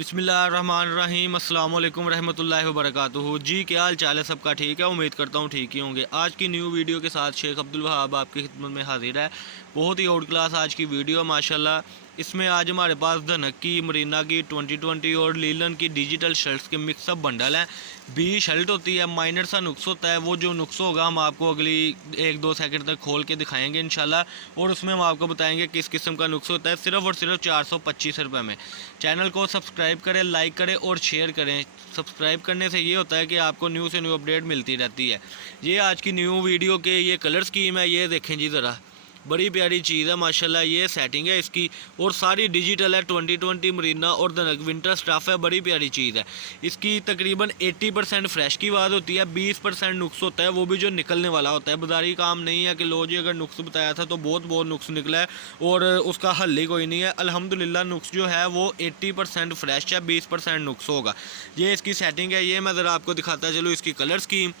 बिस्मिल्लाहिर्रहमानिर्रहीम अस्सलाम वालेकुम रहमतुल्लाहि व बरकातुहू। जी क्या हाल चाल है सबका? ठीक है, उम्मीद करता हूँ ठीक ही होंगे। आज की न्यू वीडियो के साथ शेख अब्दुल वहाब आपकी खिदमत में हाजिर है। बहुत ही आउट क्लास आज की वीडियो माशाल्लाह। इसमें आज हमारे पास धनक की, मरीना की 2020 और लीलन की डिजिटल शर्ट्स के मिक्सअप बंडल हैं। 20 शर्ट होती है, माइनर सा नुक्स होता है। वो जो नुक्स होगा हम आपको अगली 1-2 सेकंड तक खोल के दिखाएंगे इंशाल्लाह, और उसमें हम आपको बताएंगे किस किस्म का नुक्स होता है, सिर्फ और सिर्फ 425 रुपये में। चैनल को सब्सक्राइब करें, लाइक करें और शेयर करें। सब्सक्राइब करने से ये होता है कि आपको न्यू से न्यू अपडेट मिलती रहती है। ये आज की न्यू वीडियो के ये कलर स्कीम है, ये देखें जी ज़रा, बड़ी प्यारी चीज़ है माशाल्लाह। ये सेटिंग है इसकी और सारी डिजिटल है। 2020 मरीना और धनक विंटर स्टफ है, बड़ी प्यारी चीज़ है। इसकी तकरीबन 80% फ्रेश की बात होती है, 20% नुक्स होता है, वो भी जो निकलने वाला होता है। बाजारी काम नहीं है कि लो जी अगर नुक्स बताया था तो बहुत नुक्स निकला है और उसका हल ही कोई नहीं है। अल्हम्दुलिल्लाह नुक्स जो है वो 80% फ्रेश है, 20% नुक्स होगा। ये इसकी सेटिंग है। ये मैं ज़रा आपको दिखाता चलो इसकी कलर स्कीम।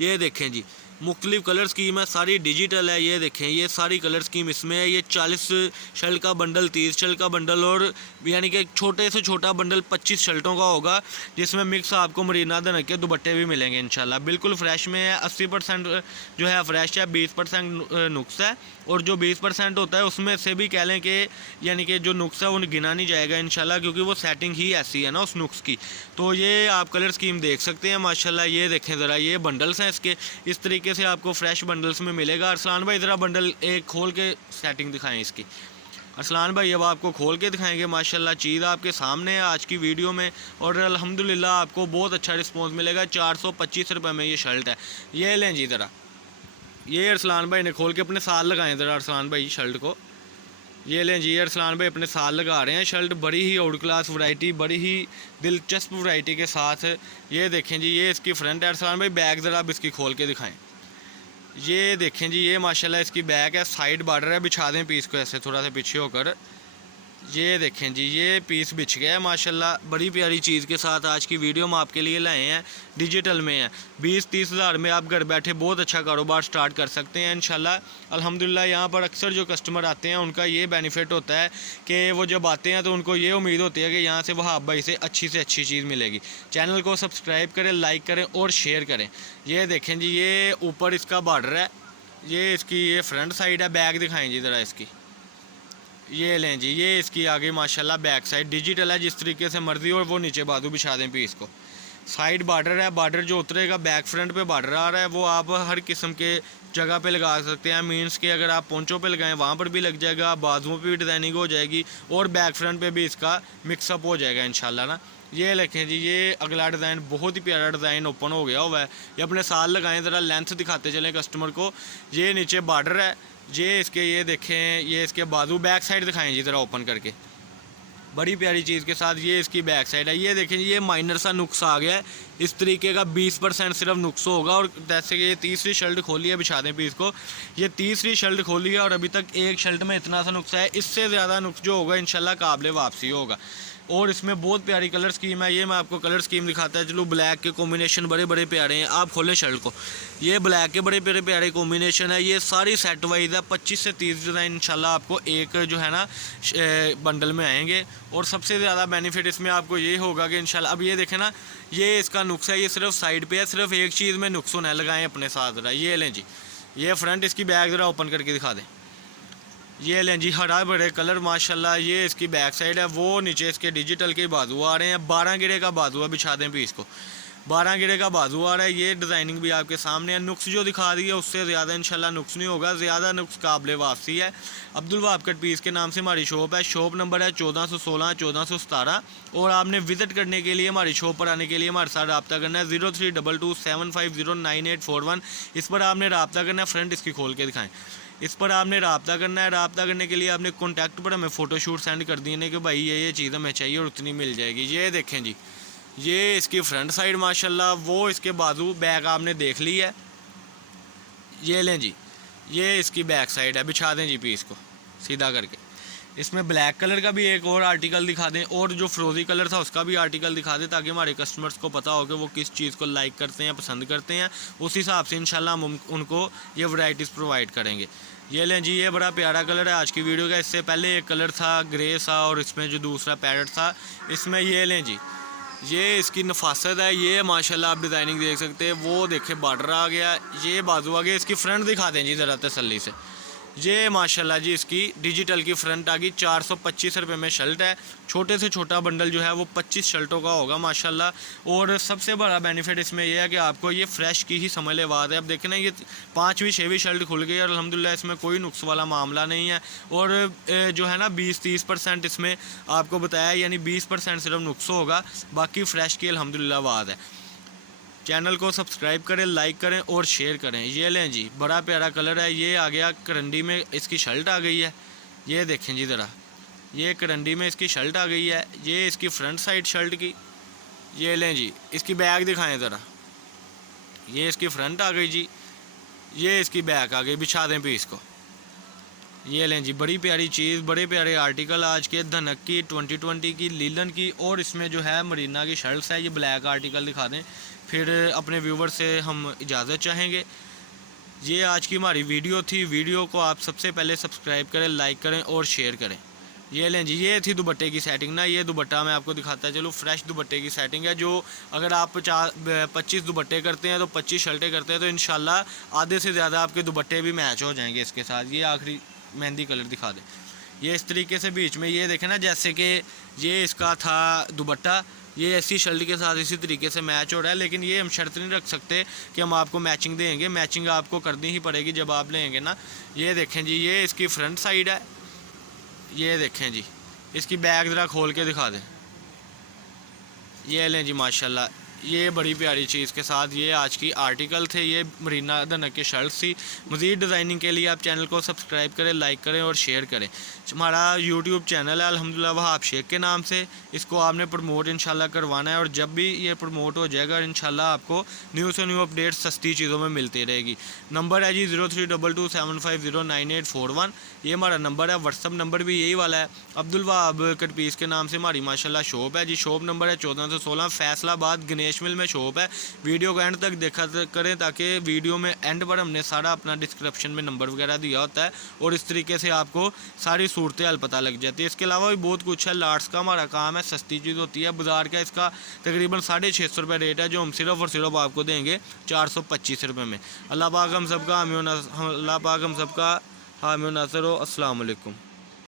ये देखें जी, मुख्तलिफ कलर स्कीम है, सारी डिजिटल है। ये देखें, ये सारी कलर स्कीम इसमें है। ये 40 शर्ट का बंडल, 30 शर्ट का बंडल और यानी कि छोटे से छोटा बंडल 25 शर्टों का होगा, जिसमें मिक्स आपको मरीना धनक के दुपट्टे भी मिलेंगे इंशाल्लाह। बिल्कुल फ्रेश में है। 80% जो है फ्रेश है, 20% नुक्स है। और जो 20% होता है उसमें से भी कह लें कि यानी कि जो नुक्स है वो गिना नहीं जाएगा इंशाल्लाह, क्योंकि वो सेटिंग ही ऐसी है ना उस नुक्स की। तो ये आप कलर स्कीम देख सकते हैं माशाल्लाह। ये देखें ज़रा, ये बंडल्स हैं इसके, इस तरीके से आपको फ्रेश बंडल्स में मिलेगा। अरसलान भाई ज़रा बंडल एक खोल के सेटिंग दिखाएं इसकी। अरसलान भाई अब आपको खोल के दिखाएंगे माशाल्लाह। चीज़ आपके सामने है आज की वीडियो में और अल्हम्दुलिल्लाह आपको बहुत अच्छा रिस्पॉन्स मिलेगा। 425 रुपये में ये शर्ट है। ये लें जी ज़रा, ये अरसलान भाई ने खोल के अपने साल लगाएं ज़रा अरसलान भाई शर्ट को। ये लें जी, अरसलान भाई अपने साल लगा रहे हैं शर्ट। बड़ी ही आउट क्लास वैरायटी, बड़ी ही दिलचस्प वैरायटी के साथ। ये देखें जी, ये इसकी फ्रंट है। अरसलान भाई बैग ज़रा अब इसकी खोल के दिखाएं। ये देखें जी, ये माशाल्लाह इसकी बैक है, साइड बॉर्डर है। बिछा दें पीस को ऐसे थोड़ा सा पीछे होकर। ये देखें जी, ये पीस बिछ गया है माशाल्लाह। बड़ी प्यारी चीज़ के साथ आज की वीडियो हम आपके लिए लाए हैं। डिजिटल में है, 20-30 हज़ार में आप घर बैठे बहुत अच्छा कारोबार स्टार्ट कर सकते हैं इंशाल्लाह। अल्हम्दुलिल्लाह यहाँ पर अक्सर जो कस्टमर आते हैं उनका ये बेनिफिट होता है कि वो जब आते हैं तो उनको ये उम्मीद होती है कि यहाँ से वहाब भाई से अच्छी चीज़ मिलेगी। चैनल को सब्सक्राइब करें, लाइक करें और शेयर करें। ये देखें जी, ये ऊपर इसका बॉर्डर है, ये इसकी ये फ्रंट साइड है। बैक दिखाएँ जी ज़रा इसकी। ये लें जी, ये इसकी आगे माशाल्लाह बैक साइड डिजिटल है, जिस तरीके से मर्जी। और वो नीचे बाजू बिछा दें पीस को। साइड बॉर्डर है, बॉर्डर जो उतरेगा बैक फ्रंट पे बॉर्डर आ रहा है, वो आप हर किस्म के जगह पे लगा सकते हैं। मीन्स के अगर आप पोंचों पे लगाएं वहाँ पर भी लग जाएगा, बाजुओं पे भी डिज़ाइनिंग हो जाएगी और बैक फ्रंट पे भी इसका मिक्सअप हो जाएगा इंशाल्लाह ना। ये देखें जी, ये अगला डिज़ाइन बहुत ही प्यारा डिज़ाइन ओपन हो गया हुआ है। ये अपने साल लगाएं, ज़रा लेंथ दिखाते चलें कस्टमर को। ये नीचे बॉर्डर है, ये इसके, ये देखें, ये इसके बाजू बैक साइड दिखाएं जी ज़रा ओपन करके, बड़ी प्यारी चीज़ के साथ। ये इसकी बैक साइड है। ये देखें, ये माइनर सा नुक्स आ गया है इस तरीके का, 20% सिर्फ नुक्स होगा। और जैसे कि ये तीसरी शर्ट खोली है, बिछा दें पीस को। ये तीसरी शर्ट खोली है और अभी तक एक शर्ट में इतना सा नुक्स है। इससे ज़्यादा नुक्स जो होगा इंशाल्लाह काबिल वापसी होगा। और इसमें बहुत प्यारी कलर स्कीम है। ये मैं आपको कलर स्कीम दिखाता है चलो। ब्लैक के कॉम्बिनेशन बड़े प्यारे हैं। आप खोलें शर्ट को, ये ब्लैक के बड़े प्यारे कॉम्बिनेशन है। ये सारी सेट वाइज है, 25 से 30 डिज़ाइन इंशाल्लाह आपको एक जो है ना बंडल में आएंगे। और सबसे ज़्यादा बेनिफिट इसमें आपको ये होगा कि इंशाल्लाह, अब ये देखें ना, ये इसका नुक्स है, ये सिर्फ साइड पे है। सिर्फ एक चीज़ में नुक्स होना लगाएं अपने साथ ज़रा। ये लें जी, ये फ्रंट इसकी बैग ज़रा ओपन करके दिखा दें। ये लें जी, हरा बड़े कलर माशाल्लाह। ये इसकी बैक साइड है, वो नीचे इसके डिजिटल के बाजू आ रहे हैं। 12 गिरे का बाजू है, बिछा दें पीस को। 12 गिरे का बाजू आ रहा है। ये डिज़ाइनिंग भी आपके सामने है। नुक्स जो दिखा दी है उससे ज़्यादा इंशाल्लाह नुक्स नहीं होगा, ज़्यादा नुक्स काबिल वापसी है। अब्दुल वहाब कट पीस के नाम से हमारी शॉप है। शॉप नंबर है 1416 1417। और आपने विज़िट करने के लिए, हमारी शॉप पर आने के लिए हमारे साथ रब्ता करना है 032275098141। इस पर आपने रब्ता करना है। फ्रंट इसकी खोल के दिखाएँ, इस पर आपने रब्ता करना है। रब्ता करने के लिए आपने कॉन्टैक्ट पर हमें फ़ोटोशूट सेंड कर दिए कि भाई ये चीज़ हमें चाहिए और उतनी मिल जाएगी। ये देखें जी, ये इसकी फ्रंट साइड माशाल्लाह। वो इसके बाजू बैक आपने देख ली है। ये लें जी, ये इसकी बैक साइड है। बिछा दें जी पीस को सीधा करके। इसमें ब्लैक कलर का भी एक और आर्टिकल दिखा दें और जो फ्रोज़ी कलर था उसका भी आर्टिकल दिखा दें, ताकि हमारे कस्टमर्स को पता हो कि वो किस चीज़ को लाइक करते हैं, पसंद करते हैं। उस हिसाब से इंशाल्लाह हम उनको ये वैरायटीज़ प्रोवाइड करेंगे। ये लें जी, ये बड़ा प्यारा कलर है आज की वीडियो का। इससे पहले एक कलर था ग्रे सा और इसमें जो दूसरा पैरेट था, इसमें ये लें जी, ये इसकी नफासत है। ये माशाल्लाह आप डिज़ाइनिंग देख सकते हैं। वो देखें बॉर्डर आ गया, ये बाजू आ गया। इसकी फ्रंट दिखा दें जी ज़रा तसल्ली से। ये माशाल्लाह जी इसकी डिजिटल की फ्रंट आ गई। 425 रुपये में शर्ट है। छोटे से छोटा बंडल जो है वो 25 शर्टों का होगा माशाल्लाह। और सबसे बड़ा बेनिफिट इसमें यह है कि आपको ये फ़्रेश की ही समझ ले बात है। अब देखें ना, ये 5वीं 6वीं शर्ट खुल गई और अल्हम्दुलिल्लाह इसमें कोई नुक्स वाला मामला नहीं है। और जो है ना 20-30% इसमें आपको बताया, यानी 20% सिर्फ नुक्स होगा, बाकी फ़्रेश की अल्हम्दुलिल्लाह बात है। चैनल को सब्सक्राइब करें, लाइक करें और शेयर करें। ये लें जी, बड़ा प्यारा कलर है। ये आ गया करंडी में, इसकी शर्ट आ गई है। ये देखें जी ज़रा, ये करंडी में इसकी शर्ट आ गई है। ये इसकी फ्रंट साइड शर्ट की। ये लें जी, इसकी बैग दिखाएं ज़रा। ये इसकी फ्रंट आ गई जी, ये इसकी बैक आ गई। बिछा दें पीस को। ये लें जी, बड़ी प्यारी चीज़, बड़े प्यारे आर्टिकल आज के। धनक की 2020 की, लीलन की, और इसमें जो है मरीना की शर्ट्स है। ये ब्लैक आर्टिकल दिखा दें, फिर अपने व्यूवर से हम इजाज़त चाहेंगे। ये आज की हमारी वीडियो थी। वीडियो को आप सबसे पहले सब्सक्राइब करें, लाइक करें और शेयर करें। ये लें जी, ये थी दुपट्टे की सेटिंग ना। ये दुपट्टा मैं आपको दिखाता चलो, फ्रेश दुपट्टे की सेटिंग है। जो अगर आप 25 दुपट्टे करते हैं तो 25 शर्टें करते हैं तो इंशाल्लाह आधे से ज़्यादा आपके दुपट्टे भी मैच हो जाएंगे इसके साथ। ये आखिरी मेहंदी कलर दिखा दें। ये इस तरीके से बीच में ये देखें ना, जैसे कि ये इसका था दुपट्टा, ये ऐसी शर्ट के साथ इसी तरीके से मैच हो रहा है। लेकिन ये हम शर्त नहीं रख सकते कि हम आपको मैचिंग देंगे। मैचिंग आपको करनी ही पड़ेगी जब आप लेंगे ना। ये देखें जी, ये इसकी फ्रंट साइड है। ये देखें जी, इसकी बैग ज़रा खोल के दिखा दें। ये लें जी माशाल्लाह, ये बड़ी प्यारी चीज़ के साथ ये आज की आर्टिकल थे। ये मरीना धनक की शर्ट थी। मज़ीद डिज़ाइनिंग के लिए आप चैनल को सब्सक्राइब करें, लाइक करें और शेयर करें। हमारा यूट्यूब चैनल है अल्हम्दुलिल्लाह वहाब शेख के नाम से। इसको आपने प्रमोट इंशाल्लाह करवाना है और जब भी ये प्रमोट हो जाएगा इंशाल्लाह आपको न्यू से न्यू अपडेट सस्ती चीज़ों में मिलती रहेगी। नंबर है जी 032275098841। ये हमारा नंबर है। व्हाट्सअप नंबर भी यही वाला है। अब्दुल वहाब कट पीस के नाम से हमारी माशाल्लाह शॉप है जी। शॉप नंबर है 1416, फैसलाबाद गणेश मिल में शॉप है। वीडियो को एंड तक देखा करें ताकि वीडियो में एंड पर हमने सारा अपना डिस्क्रिप्शन में नंबर वगैरह दिया होता है और इस तरीके से आपको सारी सूरत हाल पता लग जाती है। इसके अलावा भी बहुत कुछ है। लाट्स का हमारा काम है, सस्ती चीज़ होती है। बाज़ार का इसका तकरीबन 650 रुपये रेट है, जो हम सिर्फ और सिर्फ आपको देंगे 425 रुपये में। अल्लाह पाक हम सबका हामी नासर हो। अस्सलाम वालेकुम।